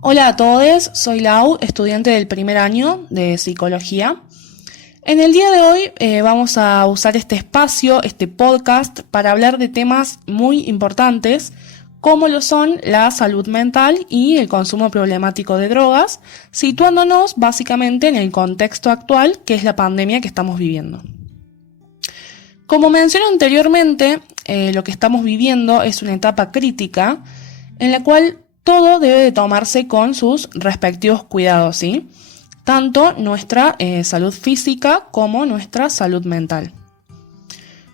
Hola a todos, soy Lau, estudiante del primer año de psicología. En el día de hoy vamos a usar este espacio, este podcast, para hablar de temas muy importantes como lo son la salud mental y el consumo problemático de drogas, situándonos básicamente en el contexto actual que es la pandemia que estamos viviendo. Como mencioné anteriormente, lo que estamos viviendo es una etapa crítica en la cual todo debe de tomarse con sus respectivos cuidados, ¿sí? Tanto nuestra salud física como nuestra salud mental.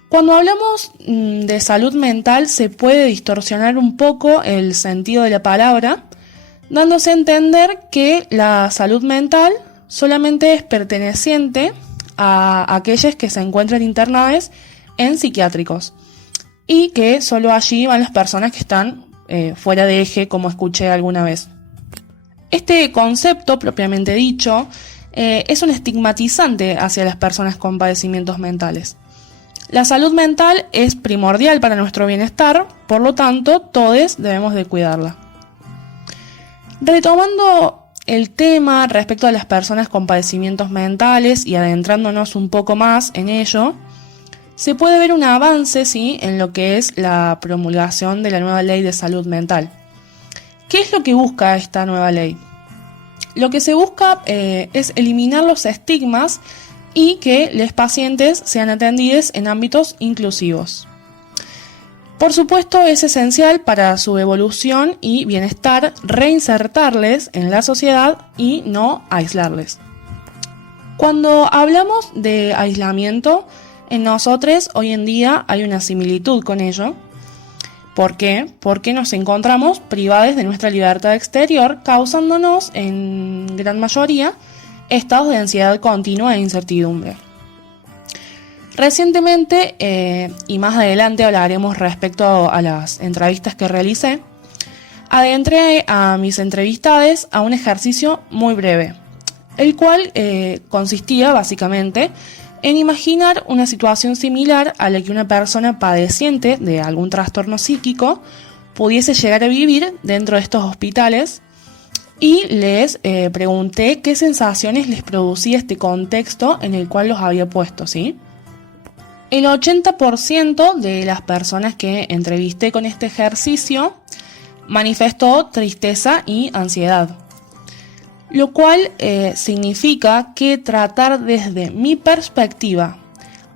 Cuando hablamos de salud mental se puede distorsionar un poco el sentido de la palabra, dándose a entender que la salud mental solamente es perteneciente a aquellas que se encuentran internadas en psiquiátricos y que solo allí van las personas que están fuera de eje, como escuché alguna vez. Este concepto, propiamente dicho, es un estigmatizante hacia las personas con padecimientos mentales. La salud mental es primordial para nuestro bienestar, por lo tanto, todos debemos de cuidarla. Retomando el tema respecto a las personas con padecimientos mentales y adentrándonos un poco más en ello, se puede ver un avance, ¿sí?, en lo que es la promulgación de la nueva ley de salud mental. ¿Qué es lo que busca esta nueva ley? Lo que se busca es eliminar los estigmas y que los pacientes sean atendidos en ámbitos inclusivos. Por supuesto, es esencial para su evolución y bienestar reinsertarles en la sociedad y no aislarles. Cuando hablamos de aislamiento, en nosotros hoy en día hay una similitud con ello. ¿Por qué? Porque nos encontramos privados de nuestra libertad exterior, causándonos, en gran mayoría, estados de ansiedad continua e incertidumbre. Recientemente, y más adelante hablaremos respecto a las entrevistas que realicé, adentré a mis entrevistados a un ejercicio muy breve, el cual consistía básicamente en imaginar una situación similar a la que una persona padeciente de algún trastorno psíquico pudiese llegar a vivir dentro de estos hospitales y les pregunté qué sensaciones les producía este contexto en el cual los había puesto, ¿sí? El 80% de las personas que entrevisté con este ejercicio manifestó tristeza y ansiedad. Lo cual significa que tratar desde mi perspectiva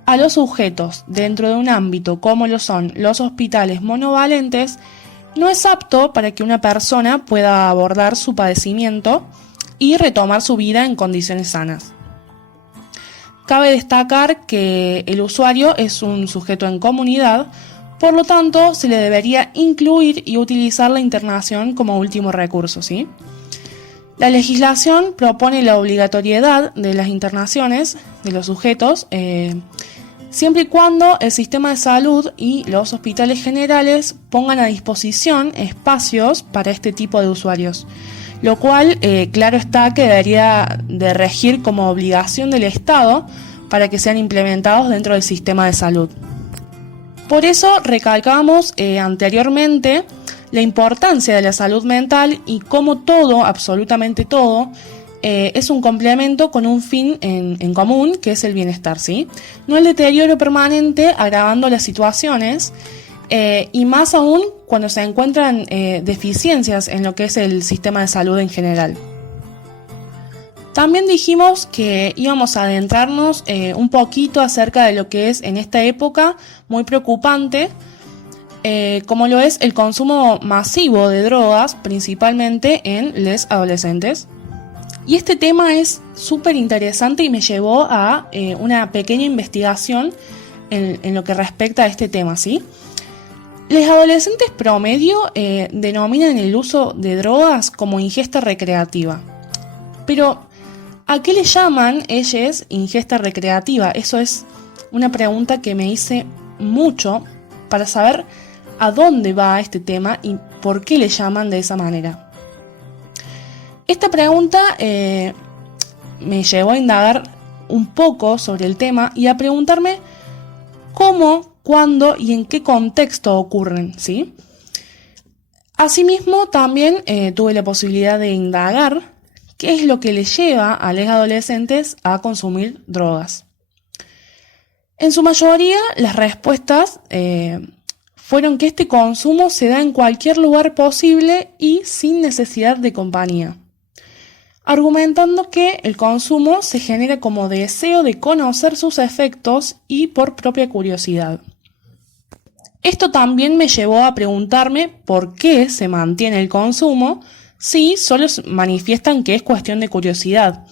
a los sujetos dentro de un ámbito como lo son los hospitales monovalentes no es apto para que una persona pueda abordar su padecimiento y retomar su vida en condiciones sanas. Cabe destacar que el usuario es un sujeto en comunidad, por lo tanto se le debería incluir y utilizar la internación como último recurso, ¿sí? La legislación propone la obligatoriedad de las internaciones de los sujetos siempre y cuando el sistema de salud y los hospitales generales pongan a disposición espacios para este tipo de usuarios, lo cual claro está que debería de regir como obligación del Estado para que sean implementados dentro del sistema de salud. Por eso recalcamos anteriormente la importancia de la salud mental y cómo todo, absolutamente todo, es un complemento con un fin en común, que es el bienestar, ¿sí? No el deterioro permanente agravando las situaciones y más aún cuando se encuentran deficiencias en lo que es el sistema de salud en general. También dijimos que íbamos a adentrarnos un poquito acerca de lo que es en esta época muy preocupante, como lo es el consumo masivo de drogas, principalmente en los adolescentes. Y este tema es súper interesante y me llevó a una pequeña investigación en lo que respecta a este tema, ¿sí? Los adolescentes promedio denominan el uso de drogas como ingesta recreativa. Pero, ¿a qué le llaman ellos ingesta recreativa? Eso es una pregunta que me hice mucho para saber a dónde va este tema y por qué le llaman de esa manera. Esta pregunta me llevó a indagar un poco sobre el tema y a preguntarme cómo, cuándo y en qué contexto ocurren, ¿sí? Asimismo, también tuve la posibilidad de indagar qué es lo que les lleva a los adolescentes a consumir drogas. En su mayoría, las respuestas fueron que este consumo se da en cualquier lugar posible y sin necesidad de compañía, argumentando que el consumo se genera como deseo de conocer sus efectos y por propia curiosidad. Esto también me llevó a preguntarme por qué se mantiene el consumo si solo manifiestan que es cuestión de curiosidad.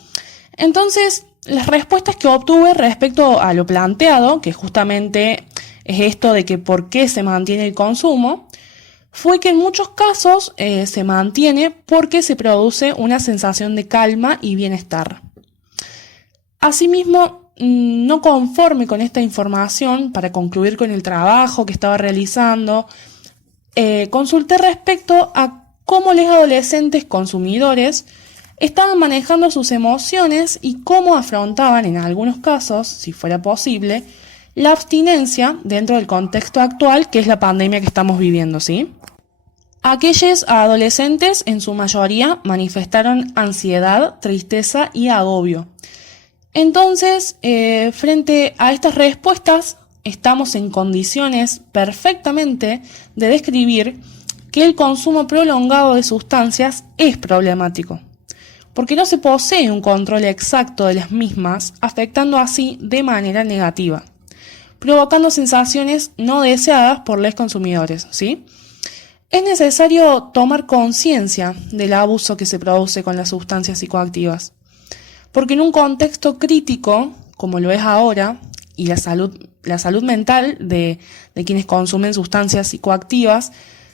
Entonces, las respuestas que obtuve respecto a lo planteado, que justamente es esto de que por qué se mantiene el consumo, fue que en muchos casos se mantiene porque se produce una sensación de calma y bienestar. Asimismo, no conforme con esta información, para concluir con el trabajo que estaba realizando, consulté respecto a cómo los adolescentes consumidores estaban manejando sus emociones y cómo afrontaban en algunos casos, si fuera posible, la abstinencia dentro del contexto actual que es la pandemia que estamos viviendo, ¿sí? Aquellos adolescentes en su mayoría manifestaron ansiedad, tristeza y agobio. Entonces, frente a estas respuestas, estamos en condiciones perfectamente de describir que el consumo prolongado de sustancias es problemático, porque no se posee un control exacto de las mismas, afectando así de manera negativa, provocando sensaciones no deseadas por los consumidores, ¿sí? Es necesario tomar conciencia del abuso que se produce con las sustancias psicoactivas, porque en un contexto crítico, como lo es ahora, y la salud mental de quienes consumen sustancias psicoactivas,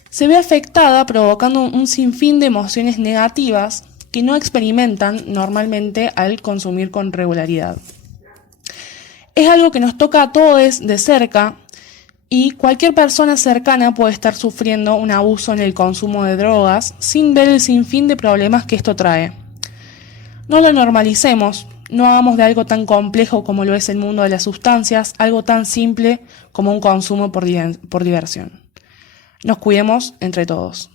se ve afectada provocando un sinfín de emociones negativas que no experimentan normalmente al consumir con regularidad. Es algo que nos toca a todos de cerca y cualquier persona cercana puede estar sufriendo un abuso en el consumo de drogas sin ver el sinfín de problemas que esto trae. No lo normalicemos, no hagamos de algo tan complejo como lo es el mundo de las sustancias, algo tan simple como un consumo por diversión. Nos cuidemos entre todos.